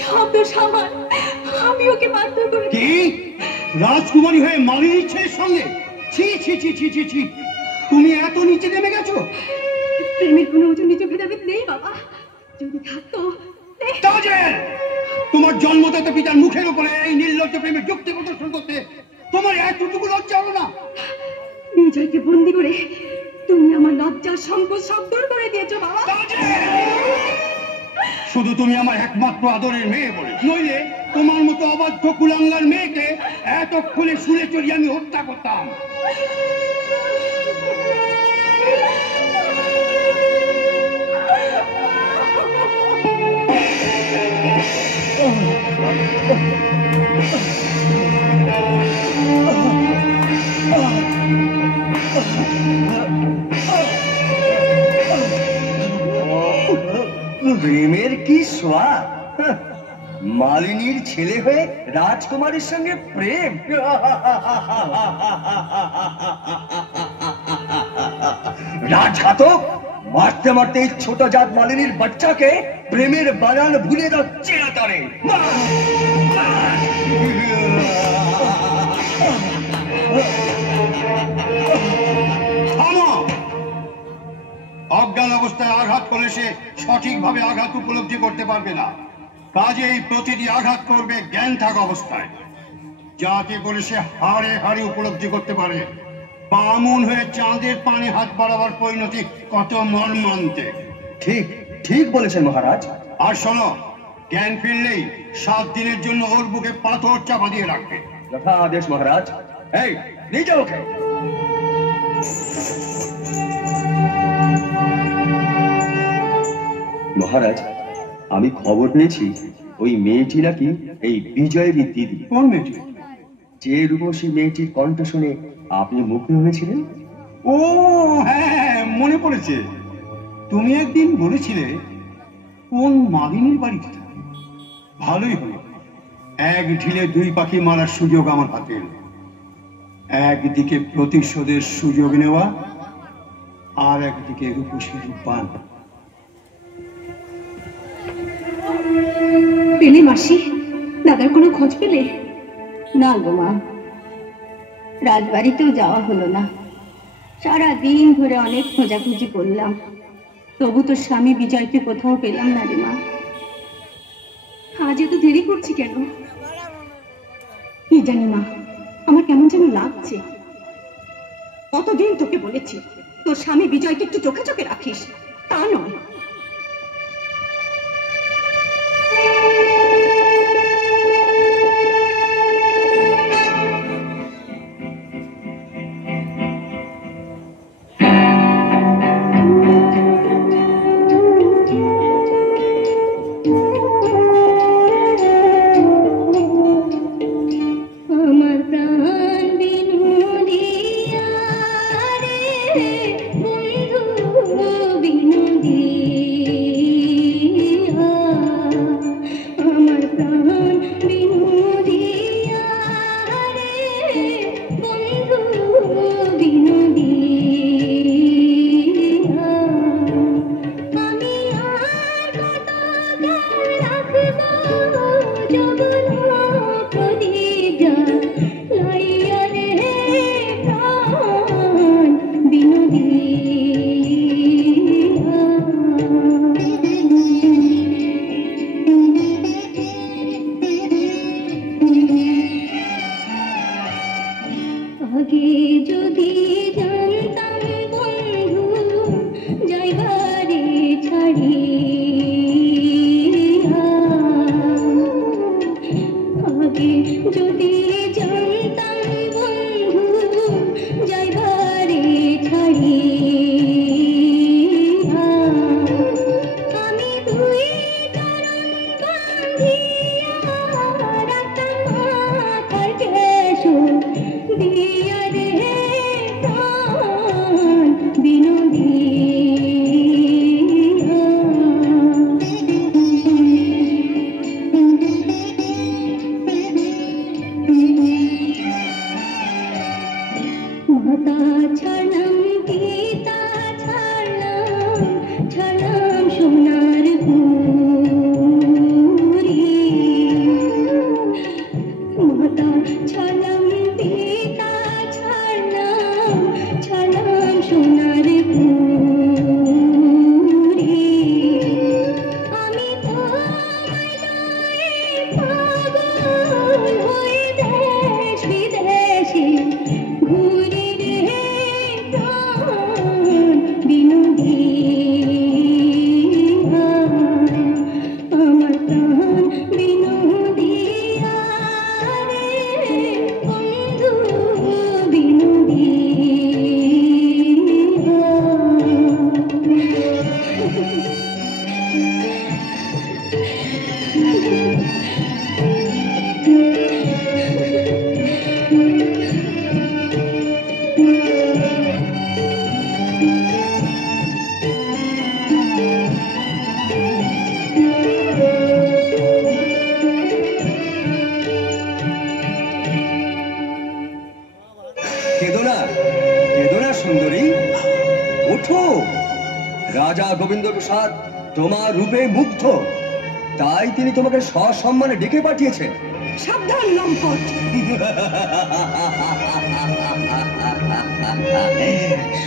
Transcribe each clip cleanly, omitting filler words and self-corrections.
সব দোষ আমার, আমি ওকে মারধর করে। কি রাজকুমারী হয়ে মালিনীর ছেলের সঙ্গে? ছি ছি ছি ছি ছি ছি, তুমি এত নিচে নেমে গেছো? প্রেমের কোনো উঁচু নিচু ভেদাভেদ নেই বাবা, যদি থাকতো। তোমার জন্মদাতা পিতার মুখের উপরে এই নির্লজ্জ প্রেমের যুক্তি প্রদর্শন করতে তোমার এতটুকু লজ্জা হলো না? বিজয়কে বন্দি করে তুমি আমার লজ্জার সম্পদ সব দূর করে দিয়েছো বাবা। শুধু তুমি আমার একমাত্র আদরের মেয়ে বলে, নইলে তোমার মতো অবাধ্য কুলাঙ্গার মেয়েকে এতক্ষণে শুনে চড়িয়ে আমি হত্যা করতাম। প্রেমের কি স্বাদ! মালিনীর ছেলে হয়ে রাজকুমারীর সঙ্গে প্রেম! রাজঘাতক! মারতে মারতে এই ছোট জাত মালিনীর বাচ্চাকে প্রেমের বানান ভুলে যাচ্ছে না তারে। অজ্ঞান অবস্থায় আঘাত করলে সে সঠিকভাবে আঘাত উপলব্ধি করতে পারবে না। কাজেই প্রতিটি আঘাত করবে জ্ঞান থাকা অবস্থায়, যাতে করে সে হাড়ে হাড়ে উপলব্ধি করতে পারে বামুন হয়ে চাঁদের পানে হাত বাড়াবার পরিণতি কত মর্মান্তিক। ঠিক ঠিক বলেছেন মহারাজ। আর শোনো, জ্ঞান ফিরলেই 7 দিনের জন্য ওর বুকে পাথর চাপা দিয়ে রাখবে। যথা আদেশ মহারাজ। এই নিজে ওকে। মহারাজ, আমি খবর পেয়েছি ওই মেয়েটি নাকি এই বিজয়ের দিদি। কোন মেয়েটি? যে রূপসী মেয়েটির কণ্ঠ শুনে আপনি মুগ্ধ হয়েছিলেন। ও হ্যাঁ, মনে পড়েছে। তুমি একদিন বলেছিলে কোন মালিনীর বাড়িতে থাকে। ভালোই হলো, এক ঢিলে 2 পাখি মারার সুযোগ আমার হাতে এলো। একদিকে প্রতিশোধের সুযোগ নেওয়া, আর একদিকে রূপসী রূপবান। পেলে মাসি, দাদার কোনো খোঁজ পেলে? না গো মা, রাজবাড়িতেও যাওয়া হলো না। সারাদিন ধরে অনেক খোঁজাখুঁজি করলাম, তবু তো স্বামী বিজয়কে কোথাও পেলাম না রে মা। আজ এত দেরি করছি কেন? কি জানি মা, আমার কেমন যেন লাগছে। কতদিন তোকে বলেছি তোর স্বামী বিজয়কে একটু চোখে চোখে রাখিস, তা নয়। রাজা গোবিন্দ প্রসাদ তোমার রূপে মুগ্ধ, তাই তিনি তোমাকে সসম্মানে ডেকে পাঠিয়েছেন। সাবধান লম্পট।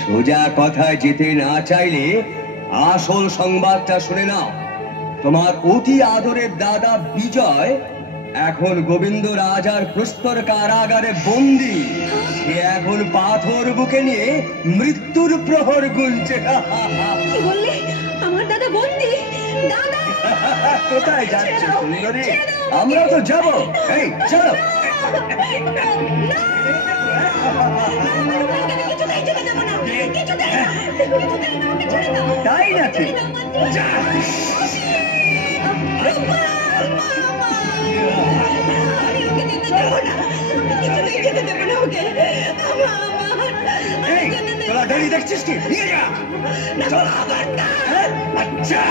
সোজা কথায় যেতে না চাইলে আসল সংবাদটা শুনে নাও। তোমার অতি আদরের দাদা বিজয় এখন গোবিন্দ রাজার প্রস্তর কারাগারে বন্দী। সে এখন পাথর বুকে নিয়ে মৃত্যুর প্রহর গুনছে। কি বললে? আমার দাদা বন্দী? দাদা কোথায় যাচ্ছ সুন্দরী? আমরা তো যাবো। এই চলো। তাই নাকি? তোরা দাঁড়িয়ে দেখছিস কি? নিয়ে যা। আচ্ছা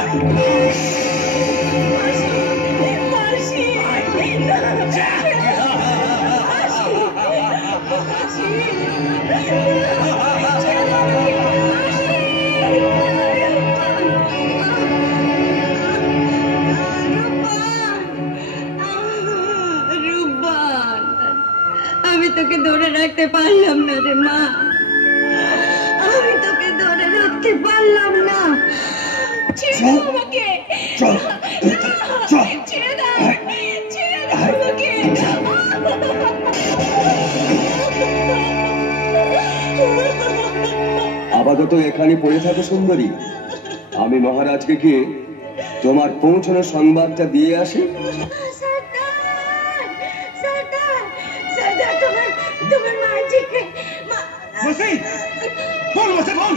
আমি তোকে ধরে রাখতে পারলাম না রে মা, আমি তোকে ধরে রাখতে পারলাম না। ছেড়ে দাও আমাকে, ছেড়ে দাও, ছেড়ে দাও আমাকে। আপাতত এখানে পড়ে থাকো সুন্দরী, আমি মহারাজকে গিয়ে তোমার পৌঁছানোর সংবাদটা দিয়ে আসি। তোমার মাঝিকে বল, বল,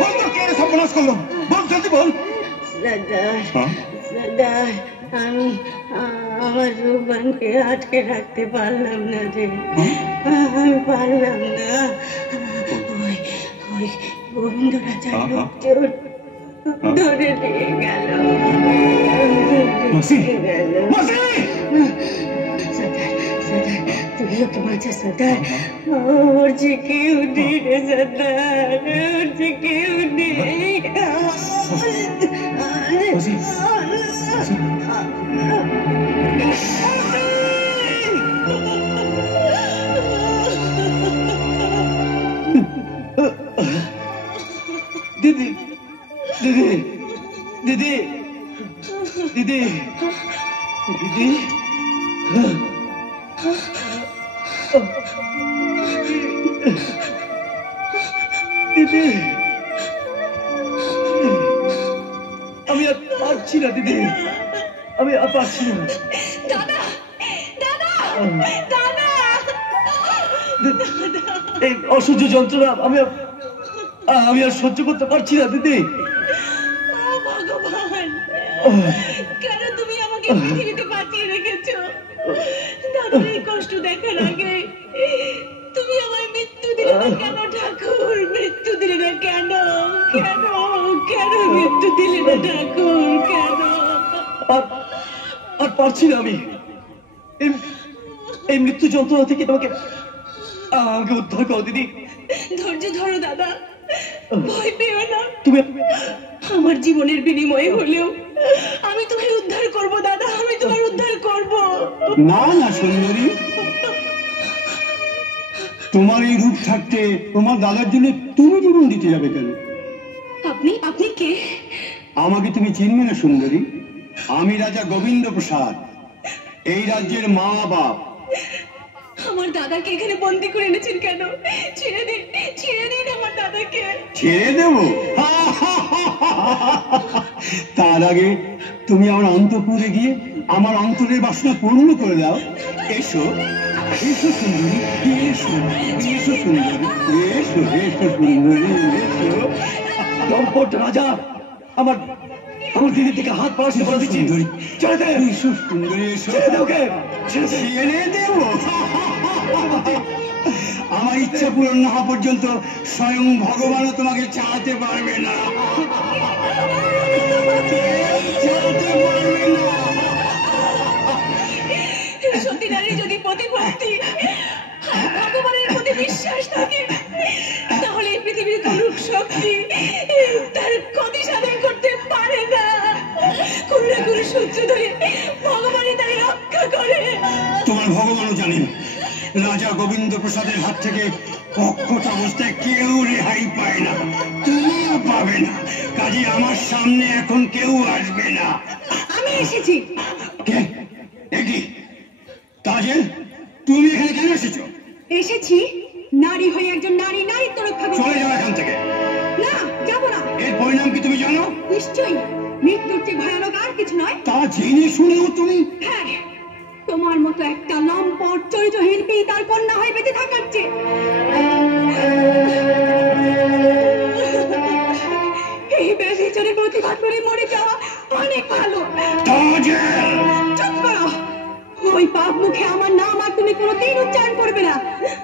বল তো কে সর্বনাশ করলো? বল জলদি বল। দাদা, আমি আমার রূপবানকে আটকে রাখতে পারলাম না রে, আমি পারলাম না। ওই গোবিন্দ রাজার লোকজন ধরে নিয়ে গেল। তুই ওকে বাঁচা সর্দার, ওর যে কেউ নেই রে সর্দার, ওর যে কেউ নেই। দিদি, দিদি, দিদি, দিদি, দিদি, দিদি, আমি আর পারছি না দিদি, আমি আর পারছি না। দাদা, দাদা, দাদা, এই অসহ্য যন্ত্রণা আমি আর সহ্য করতে পারছি না দিদি। ভগবান, কেন তুমি আমাকে পৃথিবীতে বাঁচিয়ে রেখেছো? দাদার এই কষ্ট দেখার আগে তুমি আমায় মৃত্যু দিলে না কেন ঠাকুর? মৃত্যু দিলে না কেন? কেন কেন মৃত্যু দিলে না ঠাকুর? কেন? আর পারছি না আমি এই মৃত্যু যন্ত্রণা থেকে। আমাকে উদ্ধার করো দিদি। ধৈর্য ধরো দাদা, ভয় পেও না। তুমি আমার জীবনের বিনিময়ে হলেও আমি তোমায় উদ্ধার করব দাদা, আমি তোমার উদ্ধার করব। না না সুন্দরী, তোমার এই রূপ থাকতে তোমার দাদার জন্য তুমি জীবন দিতে যাবে কেন? আপনি কে? আমাকে তুমি চিনবে না সুন্দরী? আমি রাজা গোবিন্দ প্রসাদ, এই রাজ্যের মা বাপ আমার দাদাকে এখানে বন্দি করে এনেছেন কেন? ছেড়ে দিন, ছেড়ে দিন আমার দাদাকে। ছেড়ে দেব? তার আগে তুমি আমার অন্তঃপুরে গিয়ে আমার অন্তরের বাসনা পূর্ণ করে দাও। এসো এসো সুন্দরী, এসো এসো সুন্দরী, এসো এসো সুন্দরী, এসো। দম্পট রাজা আমার আমার দিদির দিকে হাত বাড়াতে বলে দিচ্ছি। ছেড়ে দে। এসো সুন্দরী, এসো। ছেড়ে দে ওকে। ছেড়ে দেব? আমার ইচ্ছা পূরণ না হওয়া পর্যন্ত স্বয়ং ভগবানও তোমাকে চালাতে পারবে না, চালাতে পারবে না। সতীনারী যদি প্রতিভক্তি আর ভগবানের প্রতি বিশ্বাস থাকে, তাহলে এই পৃথিবীর করুণ শক্তি তার ক্ষতি সাধন করতে পারে না। করুণা করে সহ্য ধরে ভগবানই তাকে রক্ষা করে। তোমার ভগবানও জানেন রাজা গোবিন্দ প্রসাদের হাত থেকে অক্ষত অবস্থায় কেউ রেহাই পায় না, তুমিও পাবে না। কাজে আমার সামনে এখন কেউ আসবে না। আমি এসেছি। কে? একি তাজেল, তুমি এখানে কেন এসেছো? এসেছি নারী হয়ে একজন নারী নারীত্ব রক্ষা করতে। চলে যাও এখান থেকে। না, যাবো না। এর পরিণাম কি তুমি জানো? নিশ্চয়ই, মৃত্যুর চেয়ে ভয়ানক আর কিছু নয়। তা জেনে শুনেও তুমি? হ্যাঁ, তোমার মতো একটা লম্পট চরিত্রহীন পেয়ে তার কন্যা হয়ে বেঁচে থাকার চেয়ে এই ব্যভিচারে প্রতিবাদ করে মরে যাওয়া অনেক ভালো। তাজেল! চুপ করো। ওই পাপ মুখে আমার নাম আর তুমি কোনোদিন উচ্চারণ করবে না।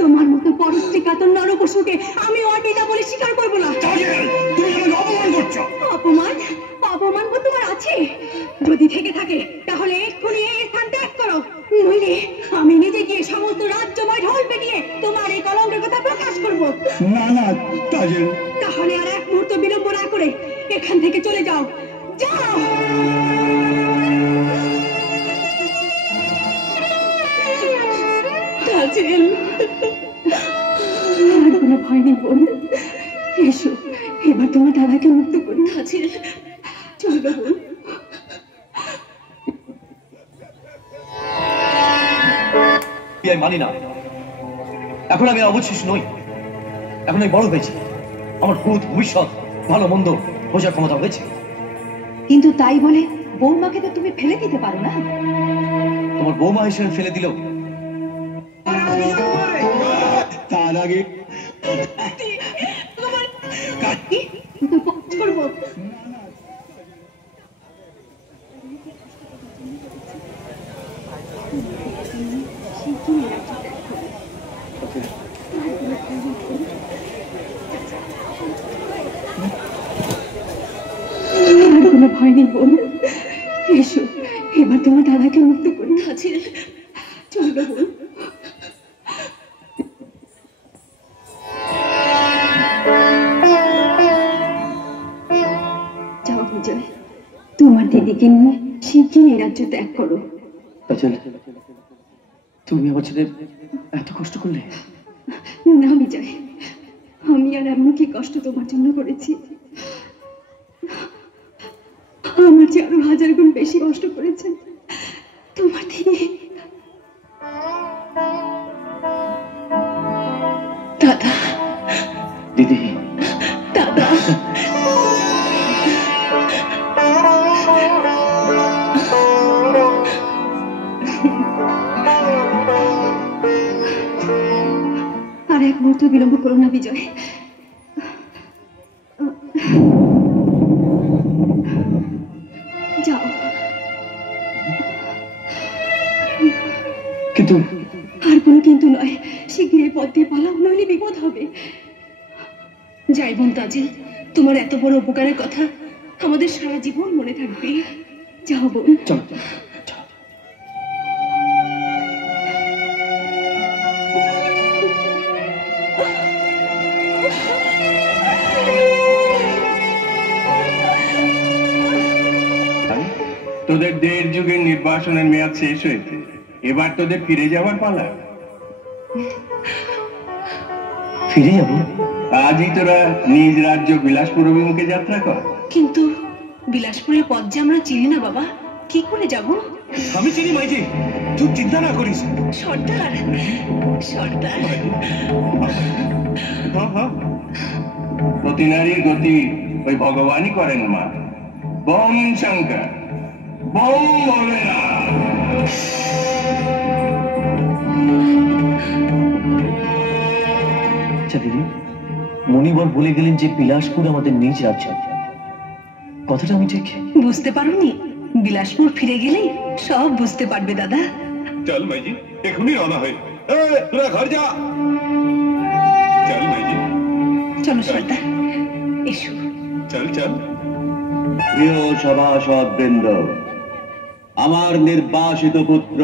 তোমার মতো পরশ্রী কাতর নরপশুকে আমি অর্পিতা বলে স্বীকার করবো না। তাজেল, তুমি আমাকে অপমান করছো। অপমান? অপমান তো তোমার আছে। যদি থেকে থাকে তাহলে এক্ষুনি এই স্থান ত্যাগ করো, নইলে আমি নিজে গিয়ে সমস্ত রাজ্যময় ঢোল পেটিয়ে তোমার এই কলঙ্কের কথা প্রকাশ করব। না না তাজেল, তাহলে আর এক মুহূর্ত বিলম্ব না করে এখান থেকে চলে যাও, যাও। তাজেল, আর কোনো ভয় নেই বোন, এসো এবার তোমার দাদাকে মুক্ত করি। তাজেল, চলো বোন। আমি মানি না। এখন আমি অবুঝ শিশু নই, এখন আমি বড় হয়েছি। আমার ভূত ভবিষ্যৎ ভালো মন্দ বোঝার ক্ষমতা হয়েছে। কিন্তু তাই বলে বৌমাকে তো তুমি ফেলে দিতে পারো না। তোমার বৌমা হিসেবে ফেলে দিল। তার আগে করবো। কোনো ভয় নেই বোন, এসো এবার তোমার দাদাকে মুক্ত করি। তাজেল, চলো বোন। যাও বিজয়, তোমার দিদিকে নিয়ে শিগগিরই এই রাজ্য ত্যাগ করো। তুমি আমার ছেলে এত কষ্ট করলে? না বিজয়, আমি আর এমন কি কষ্ট তোমার জন্য করেছি? আমার চেয়ে আরো 1000 গুণ বেশি কষ্ট করেছেন তোমার দিদি। দাদা, দিদি, দাদা, আর এক মুহূর্ত বিলম্ব করো না বিজয়। যাও। কিন্তু আর কোনো কিন্তু নয়, শিগগিরই পথ দিয়ে পালাও, নইলে বিপদ হবে। যাই বোন তাজেল, তোমার এত বড় উপকারের কথা আমাদের সারা জীবন মনে থাকবে। যাও বোন। চল। তোদের 1.5 যুগের নির্বাসনের মেয়াদ শেষ হয়েছে, এবার তোদের ফিরে যাওয়ার পালা। ফিরে যাবো? আজই তোরা নিজ রাজ্য বিলাসপুর অভিমুখে যাত্রা কর। কিন্তু বিলাসপুরের পথ যে আমরা চিনি না বাবা, কি করে যাব? আমি চিনি মাইজি, তুই চিন্তা না করিস। সর্দার, সর্দার, প্রতি নারীর গতি ওই ভগবানই করেন মা। বোম শঙ্কর, বোম বলে না। আচ্ছা দিদি, মণিবর বলে গেলেন যে বিলাসপুর আমাদের নিজ রাজ্য, কথাটা আমি ঠিক বুঝতে পারোনি? বিলাসপুর ফিরে গেলেই সব বুঝতে পারবে দাদা। চল মাইজি, এখনই রওনা হয়। তোরা ঘর যা। চল মাইজি, চলো সর্দার, এসো। চল চল। প্রিয় সভাসদ বৃন্দ, আমার নির্বাসিত পুত্র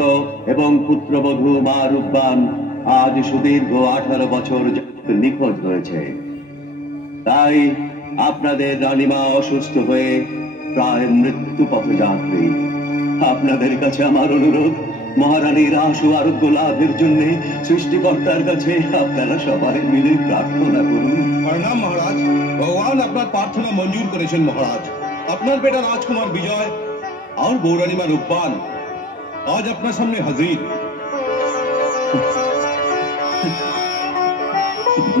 এবং পুত্রবধূ মা রূপবান আজ সুদীর্ঘ 18 বছর নিখোঁজ রয়েছে। তাই আপনাদের রানীমা অসুস্থ হয়ে প্রায় মৃত্যু পথযাত্রী। আপনাদের কাছে আমার অনুরোধ, মহারানীর আশু আরোগ্য লাভের জন্য সৃষ্টিকর্তার কাছে আপনারা সবাই মিলে প্রার্থনা করুন। প্রণাম মহারাজ, ভগবান আপনার প্রার্থনা মঞ্জুর করেছেন মহারাজ। আপনার বেটা রাজকুমার বিজয় আর বৌরানীমা রূপবান আজ আপনার সামনে হাজির।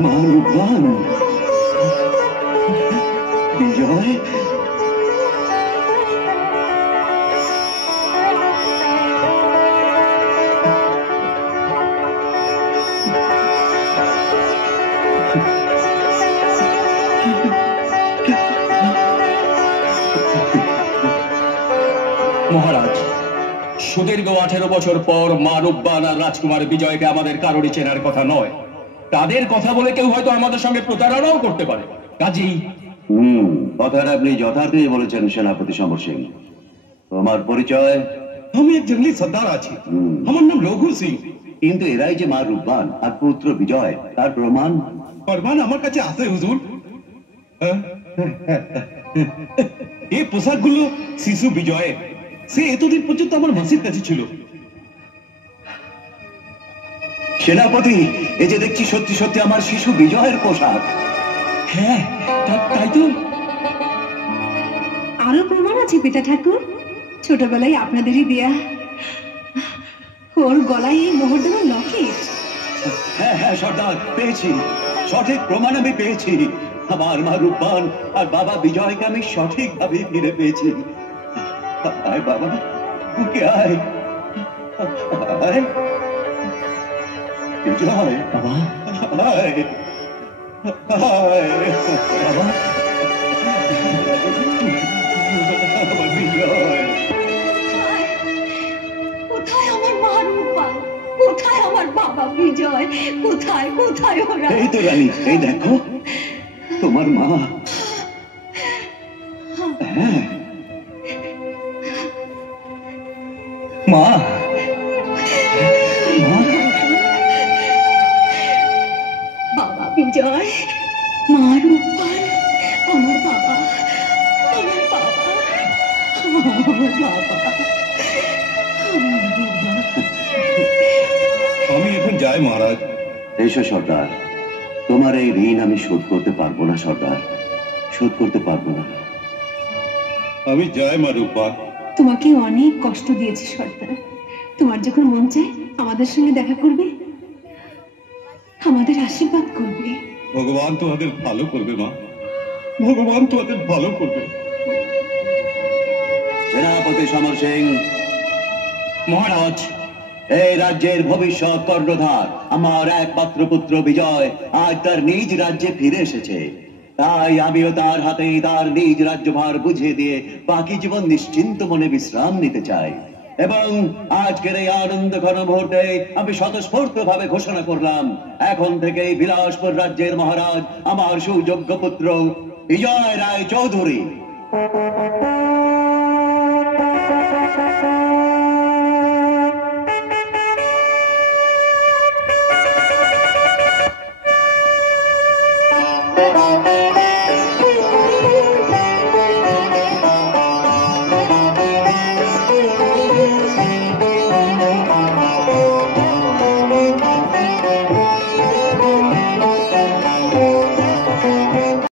মা রূপবান, বিজয়, মহারাজ, সুদীর্ঘ 18 বছর পর মা রূপবান আর রাজকুমার বিজয়কে আমাদের কারোরই চেনার কথা নয়। তাদের কথা বলে কেউ হয়তো আমাদের সঙ্গে প্রতারণাও করতে পারে। কাজেই কথাটা আপনি যথার্থই বলেছেন সেনাপতি সমর সিং। তোমার পরিচয়? আমি এক জঙ্গলি সর্দার আছি, আমার নাম রঘু সিং। কিন্তু এরাই যে মা রূপবান আর পুত্র বিজয়, তার প্রমাণ? প্রমাণ আমার কাছে আছে হুজুর। এই পোশাকগুলো শিশু বিজয়, সে এতদিন পর্যন্ত আমার মাসির কাছে ছিল। সেনাপতি, এই যে দেখছি সত্যি সত্যি আমার শিশু বিজয়ের পোশাক। হ্যাঁ, তাই তো। আরো প্রমাণ আছে পিতা ঠাকুর, ছোটবেলায় আপনাদেরই দেয়া ওর গলায় এই মোহরদানা লকেট। হ্যাঁ হ্যাঁ সর্দার, পেয়েছি, সঠিক প্রমাণ আমি পেয়েছি। আমার মা রূপবান আর বাবা বিজয়কে আমি সঠিকভাবে ফিরে পেয়েছি। আয় বাবা, বুকে আয়। আয় বিজয়, বাবা। আয় আয় বাবা। বিজয়, কোথায় আমার মা রূপা, কোথায় আমার বাবা বিজয়, কোথায় কোথায় ওরা? এই তো রানী, এই দেখো তোমার মা। হ্যাঁ মা, বাবা বিজয়, মা রূপা, আমার বাবা, আমার বাবা, আমার বাবা। আমি এখন যাই মহারাজ। এসো সর্দার, তোমার এই ঋণ আমি শোধ করতে পারবো না সর্দার, শোধ করতে পারবো না। আমি যাই মা রূপবান। তোমাকে অনেক কষ্ট দিয়েছি সর্দার, তোমার যখন মন চায় আমাদের সঙ্গে দেখা করবে, আমাদের আশীর্বাদ করবে। ভগবান তোমাদের ভালো করবে মা, ভগবান তোমাদের ভালো করবে। সেনাপতি সমর সিং, মহারাজ, এই রাজ্যের ভবিষ্যৎ কর্ণধার আমার একমাত্র পুত্র বিজয় আজ তার নিজ রাজ্যে ফিরে এসেছে। তাই আমিও তার হাতে তার নিজ রাজ্যভার বুঝিয়ে দিয়ে বাকি জীবন নিশ্চিন্ত মনে বিশ্রাম নিতে চাই। এবং আজকের এই আনন্দ ঘন মুহূর্তে আমি স্বতঃস্ফূর্ত ভাবে ঘোষণা করলাম, এখন থেকে বিলাসপুর রাজ্যের মহারাজ আমার সুযোগ্য পুত্র বিজয় রায় চৌধুরী।